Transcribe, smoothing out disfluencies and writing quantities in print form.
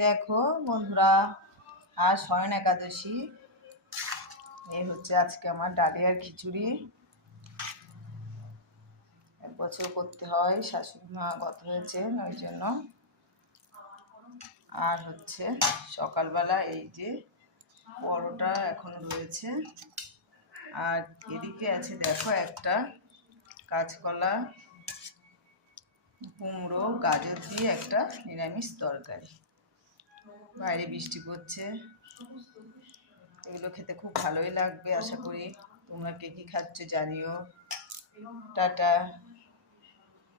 দেখো বন্ধুরা, আজ শয়ন একাদশী। এই হচ্ছে আজকে আমার ডালিয়ার খিচুড়ি। এক বছর করতে হয়, শাশুড়ি মা গত হয়েছেন ওই জন্য। আর হচ্ছে সকালবেলা এই যে পরোটা এখন রয়েছে। আর এদিকে আছে দেখো একটা কাঁচকলা, কুমড়ো, গাজর দিয়ে একটা নিরামিষ তরকারি। বাইরে বৃষ্টি পড়ছে, এগুলো খেতে খুব ভালোই লাগবে। আশা করি তোমরা কে কী খাচ্ছ জানিও। টাটা।